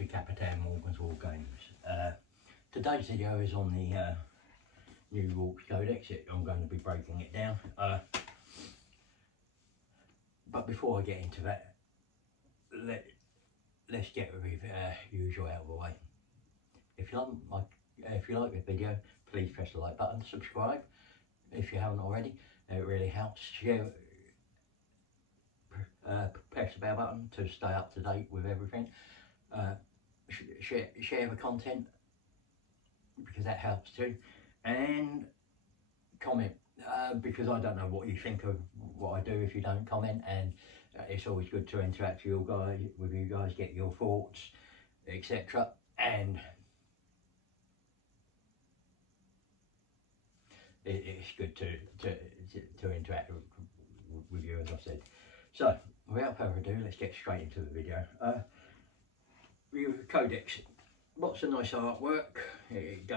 to Captain Morgan's War Games. Today's video is on the new orks codex. I'm going to be breaking it down. But before I get into that, let's get the usual out of the way. If you like the video, please press the like button, subscribe if you haven't already. It really helps. Share, press the bell button to stay up to date with everything. Share the content because that helps too, and comment because I don't know what you think of what I do if you don't comment, and it's always good to interact with you guys, get your thoughts, etc. And it's good to interact with you, as I said. So without further ado, let's get straight into the video. Review of the codex. Lots of nice artwork. It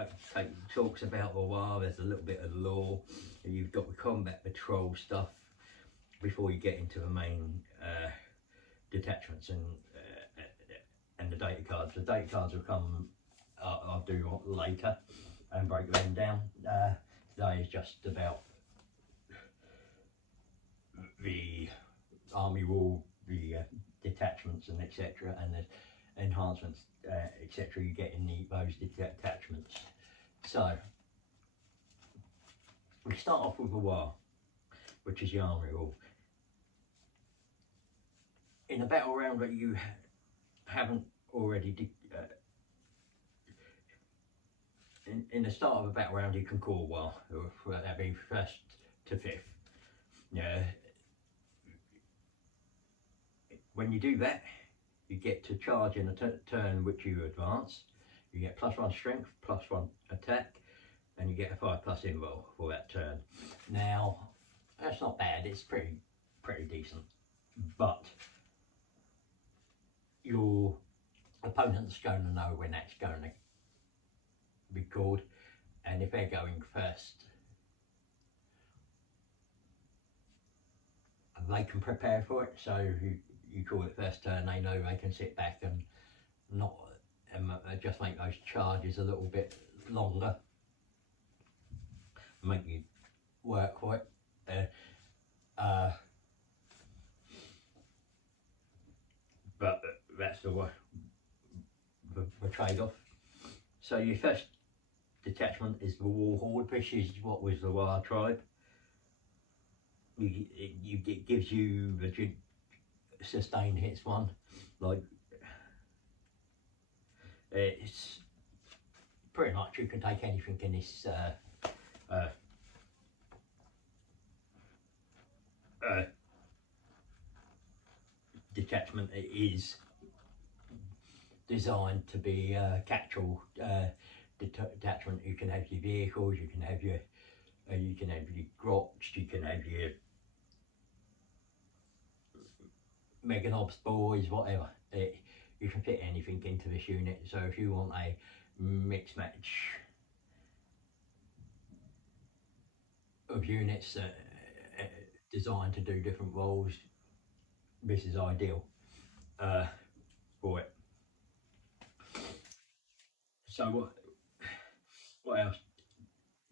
talks about the war. There's a little bit of lore. You've got the combat patrol stuff before you get into the main detachments and the data cards. The data cards will come. I'll do later and break them down. Today is just about the army rule, the detachments and etc. and the enhancements, etc. you get in those detachments. So we start off with the war, which is the army rule. In a battle round that you haven't already in the start of a battle round, you can call war. That'd be 1st to 5th. Yeah. When you do that, you get to charge in a turn which you advance. You get +1 strength, +1 attack, and you get a 5+ invul for that turn. Now, that's not bad. It's pretty decent, but your opponent's going to know when that's going to be called, and if they're going first, they can prepare for it. So you call it first turn, they know they can sit back and not just make those charges a little bit longer, make you work for it. But that's the trade-off. So your first detachment is the War Horde, which is what was the War Tribe. It gives you the sustained hits one, like it's pretty much you can take anything in this detachment. It is designed to be a catch-all detachment. You can have your vehicles, you can have your grots, you can have your Meganobs boys, whatever. You can fit anything into this unit. So if you want a mix match of units designed to do different roles, this is ideal for it. So what else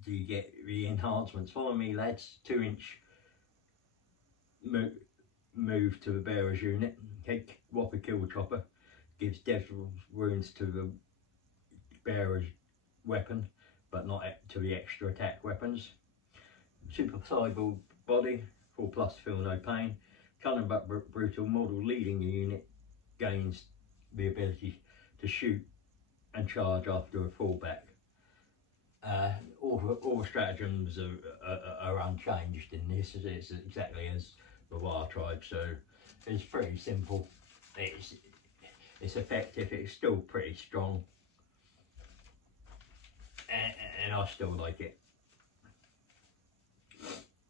do you get? The enhancements. Follow me, lads. 2-inch move to the bearer's unit. Whopper kill chopper gives devil's wounds to the bearer's weapon, but not to the extra attack weapons. Super cyber body, 4+ feel no pain. Cunning but brutal model leading the unit gains the ability to shoot and charge after a fallback. All the stratagems are unchanged in this. It's exactly as the War Tribe, so it's pretty simple. It's effective. It's still pretty strong, and I still like it.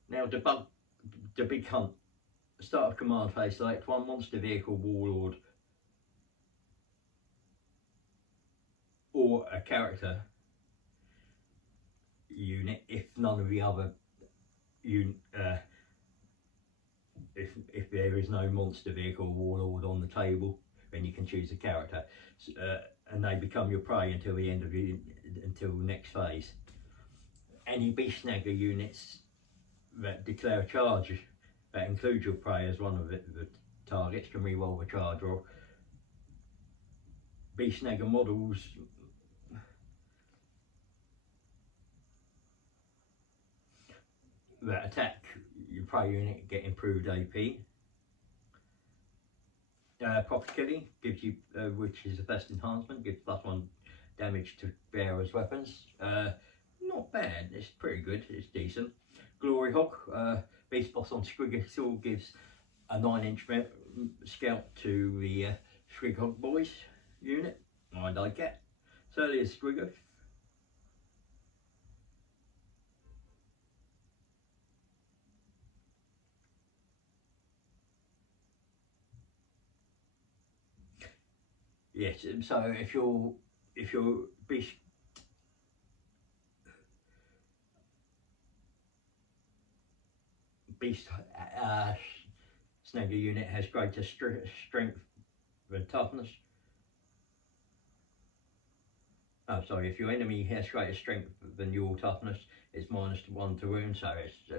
Now the big hunt. Start of command phase. Select one monster vehicle, warlord, or a character unit if none of the other if there is no monster vehicle warlord on the table and you can choose a character, and they become your prey until the end of until next phase. Any beast snagger units that declare a charge that includes your prey as one of the targets can re-roll a charge, or beast snagger models that attack your prey unit get improved AP. Proper killing gives you, which is the best enhancement, gives +1 damage to bearers' weapons. Not bad, it's pretty good, it's decent. Glory Hog, beast boss on Squigger Sword gives a 9-inch scout to the Squig Hog Boys unit. I like it. Certainly a Squigger. Yes, so if your beast snagger unit has greater strength than toughness. Oh, sorry, if your enemy has greater strength than your toughness, it's -1 to wound, so it's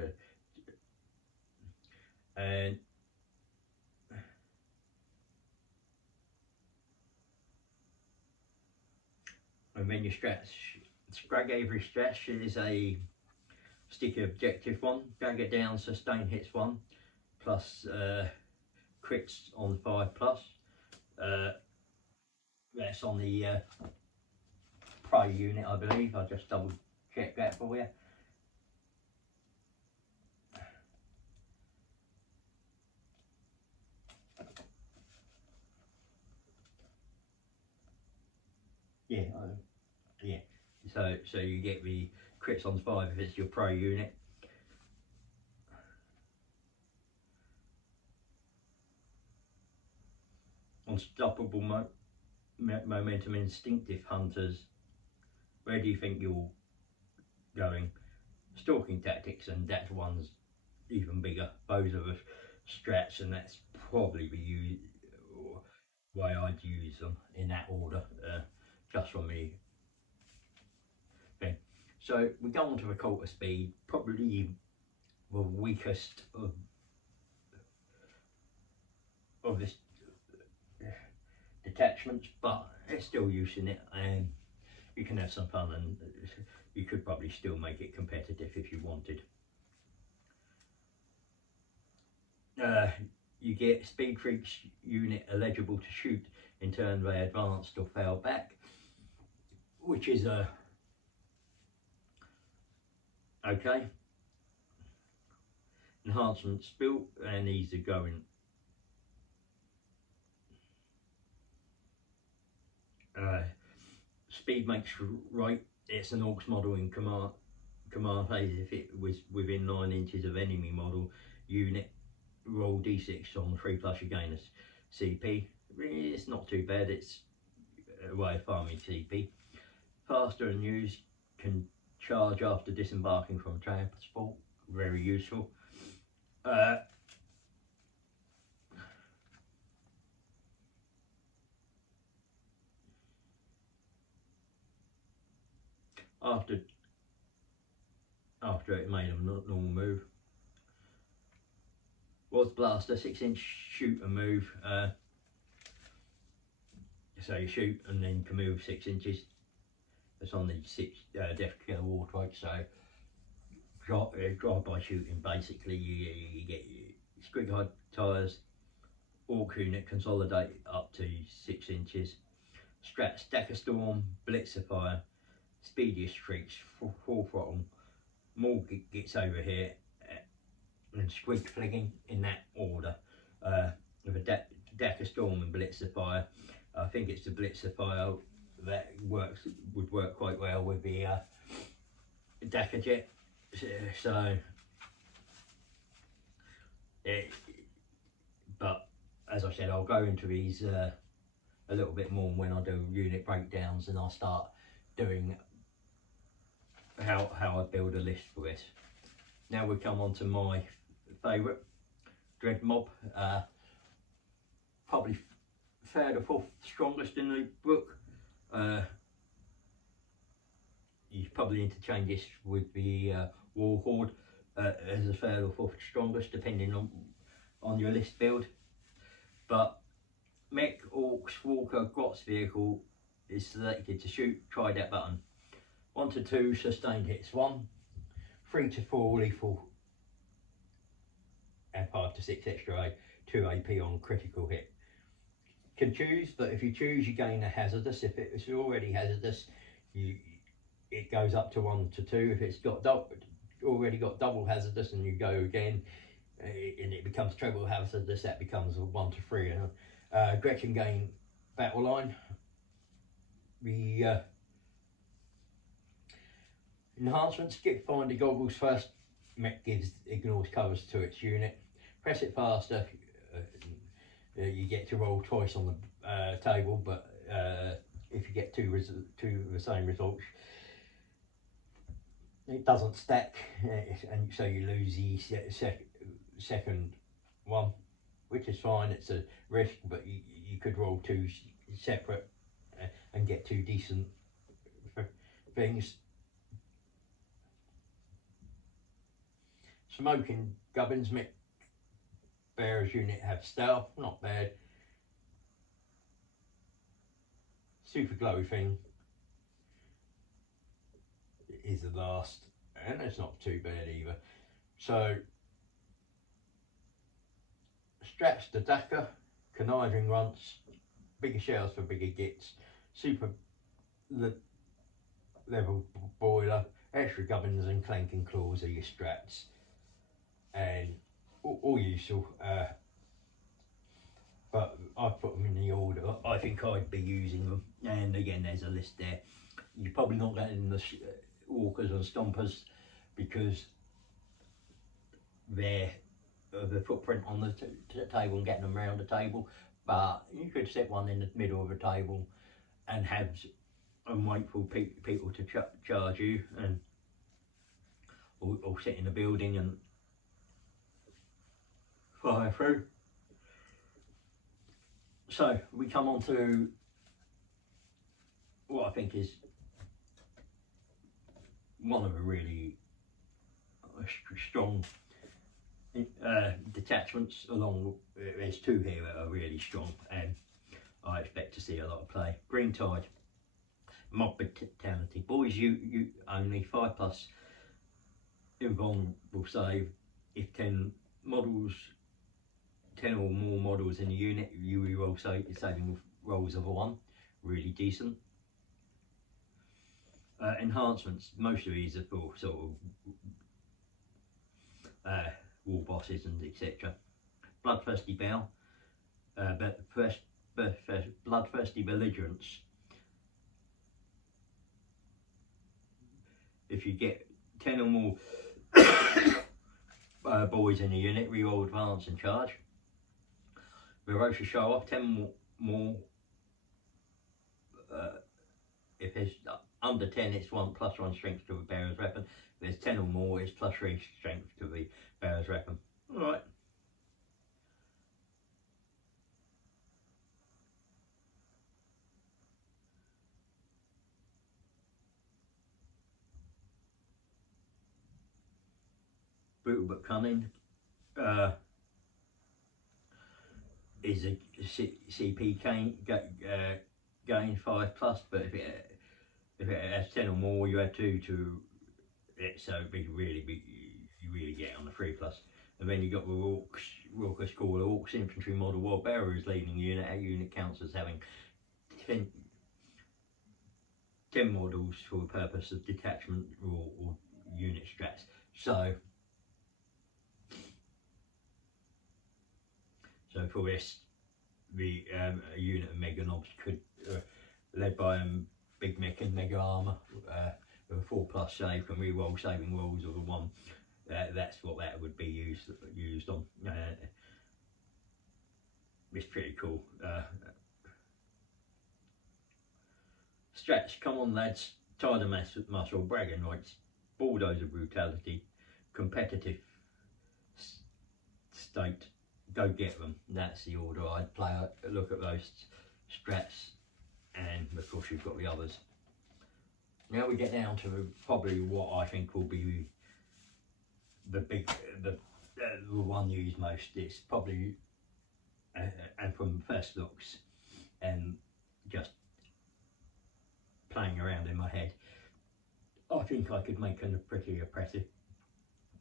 and then your strats. Scrag Avery strats is a sticky objective one. Drag it down, sustain hits 1, plus crits on 5+. That's on the prey unit, I believe. I'll just double check that for you. Yeah, yeah. So you get the crits on 5 if it's your prey unit. Unstoppable momentum instinctive hunters. Where do you think you're going? Stalking tactics, and that one's even bigger. Those are the strats, and that's probably the way I'd use them in that order, just from me thing. So we go on to the Cult of Speed, probably the weakest of this detachments, but it's still using it, and you can have some fun, and you could probably still make it competitive if you wanted. You get Speed Freaks unit eligible to shoot in turn they advanced or fell back, which is okay. Enhancements built, and these are going speed makes right. It's an orks model in command phase if it was within 9 inches of enemy model unit. Roll d6 on 3+, you gain a CP. It's not too bad, it's a way of farming CP. Faster and used, can charge after disembarking from transport, very useful. After it made a normal move. Was Blaster, 6-inch shoot and move. So you shoot and then can move 6 inches. It's on the 6 Death Killer War Trike. So drive by shooting, basically you get Squig Hard tyres, Ork unit consolidate up to 6 inches. Strat Stacker Storm, Blitzer Fire, Speediest Freaks, full throttle. More gets over here, and Squig Fligging in that order. With a Dacker Storm and Blitzer Fire. I think it's the Blitzer Fire that would work quite well with the Dacker Jet. So, but as I said, I'll go into these a little bit more when I do unit breakdowns, and I'll start doing how I build a list for this. Now we come on to my favourite, Dread Mob. Probably third or fourth strongest in the book. You probably interchange this with the Warhorde as a third or fourth strongest, depending on your list build. But Mech, Orks, Walker, Grot's vehicle is selected to shoot. Try that button. 1 to 2 sustained hits 1, 3 to 4 lethal, and 5 to 6 extra 2 AP on critical hit. Can choose, but if you choose, you gain a hazardous. If it's already hazardous, it goes up to 1 to 2. If it's got already got double hazardous, and you go again, and it becomes treble hazardous, that becomes 1 to 3. Gretchen gain battle line. The enhancements: get finder goggles first. Mech ignores covers to its unit. Press it faster. You get to roll twice on the table, but if you get two of the same results, it doesn't stack, and so you lose the second one, which is fine. It's a risk, but you could roll 2 separate and get 2 decent things. Smoking gubbins. Mech Bearer's unit have stealth, not bad. Super glowy thing is the last, and it's not too bad either. So straps to Daka, conniving runts, bigger shells for bigger gits, super level boiler, extra gubbins and clanking claws are your strats, and all useful. But I've put them in the order I think I'd be using them, and again there's a list there. You're probably not getting the walkers and stompers because they're the footprint on the table and getting them around the table, but you could set one in the middle of the table and wait for people to charge you, and or sit in the building and fire through. So we come on to what I think is one of the really strong detachments. There's 2 here that are really strong, and I expect to see a lot of play. Green Tide, Mob Brutality. Boys, you only 5+ invulnerable save. If 10 or more models in the unit, you reroll saving rolls of 1, really decent. Enhancements, most of these are for sort of war bosses and etc. Bloodthirsty Bell, Bloodthirsty Belligerents. If you get 10 or more boys in the unit, reroll advance and charge. Ferocious Show Off, 10 more. If there's under 10, it's 1+1 strength to the bearer's weapon. If there's 10 or more, it's +3 strength to the bearer's weapon. Alright. Brutal but Cunning is a CP gain 5+, but if it has 10 or more, you add 2 to it, so you really get on the 3+. And then you got the Raucous Call Orks infantry model while bearer is leading the unit. Our unit counts as having 10 models for the purpose of detachment or unit strats. So for this, the a unit of Mega Knobs could, led by Big Mech and Mega Armour, with a 4+ save, can reroll saving rolls of a 1. That's what that would be used on. It's pretty cool. Strats, come on lads, tie the muscle, bragging rights, bulldozer brutality, competitive state, go get them. That's the order I'd play. Look at those strats, and of course you've got the others. Now we get down to probably what I think will be the one used most. It's probably and from first looks and just playing around in my head, I think I could make a pretty impressive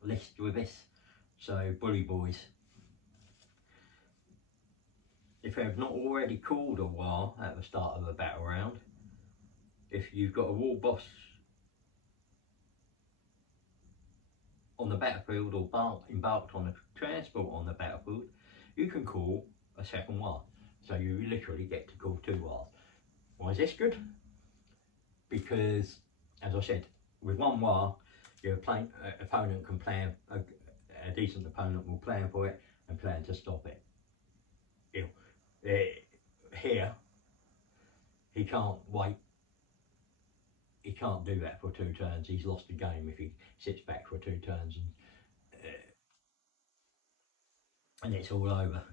list with this. So bully boys, if they've not already called a war at the start of the battle round, if you've got a war boss on the battlefield or embarked on a transport on the battlefield, you can call a second war. So you literally get to call 2 wars. Why is this good? Because, as I said, with 1 war, your opponent can plan, a decent opponent will plan for it and plan to stop it. Here, he can't wait. He can't do that for 2 turns. He's lost the game if he sits back for 2 turns and it's all over.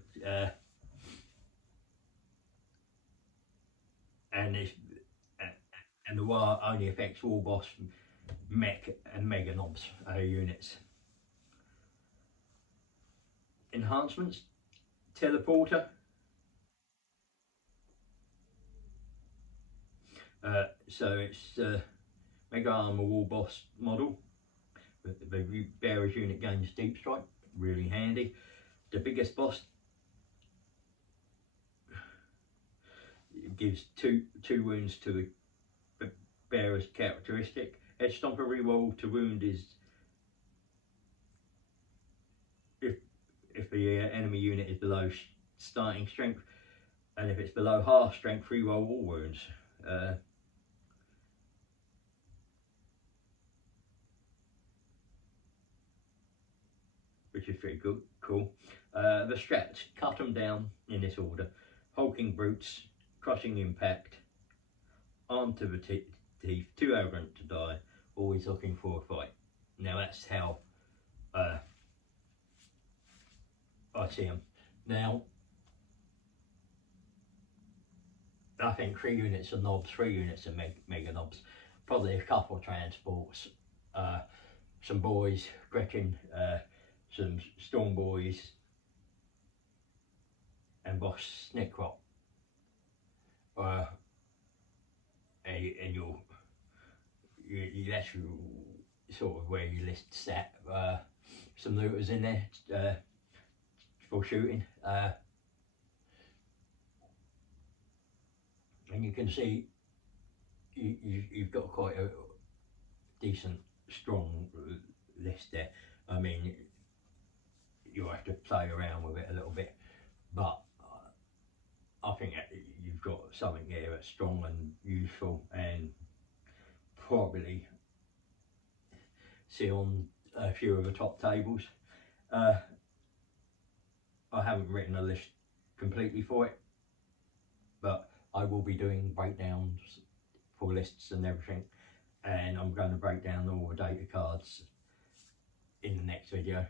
And the war only affects war boss, mech and mega nobs units. Enhancements, teleporter. So it's mega armor war boss model. The bearer's unit gains deep strike, really handy. The biggest boss gives two wounds to the bearer's characteristic. Edge Stomper reroll to wound is if the enemy unit is below starting strength, and if it's below half strength, reroll all wounds. Which is pretty good, cool. The strats, cut them down in this order: hulking brutes, crushing impact, armed to the teeth, too arrogant to die, always looking for a fight. Now that's how I see them. Now I think 3 units of knobs, 3 units of mega knobs, probably a couple of transports, some boys, Gretchen, some storm boys, and boss Snickrop. And that's sort of where you list sat. Some looters in there for shooting, and you can see you've got quite a decent, strong list there. I mean, you'll have to play around with it a little bit, but I think you've got something there that's strong and useful, and probably see on a few of the top tables. I haven't written a list completely for it, but I will be doing breakdowns for lists and everything, and I'm going to break down all the data cards in the next video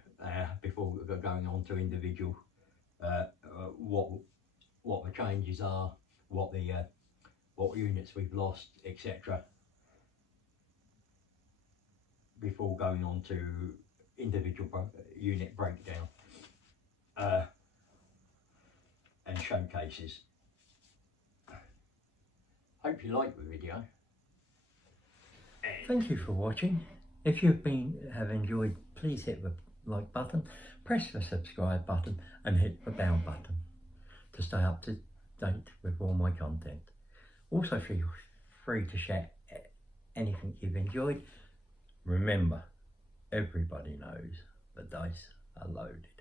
before going on to individual what the changes are, what units we've lost, etc. before going on to individual unit breakdown and showcases. Hope you like the video. Thank you for watching. If you've have enjoyed, please hit the like button, press the subscribe button and hit the bell button to stay up to date with all my content. Also feel free to share anything you've enjoyed. Remember, everybody knows the dice are loaded.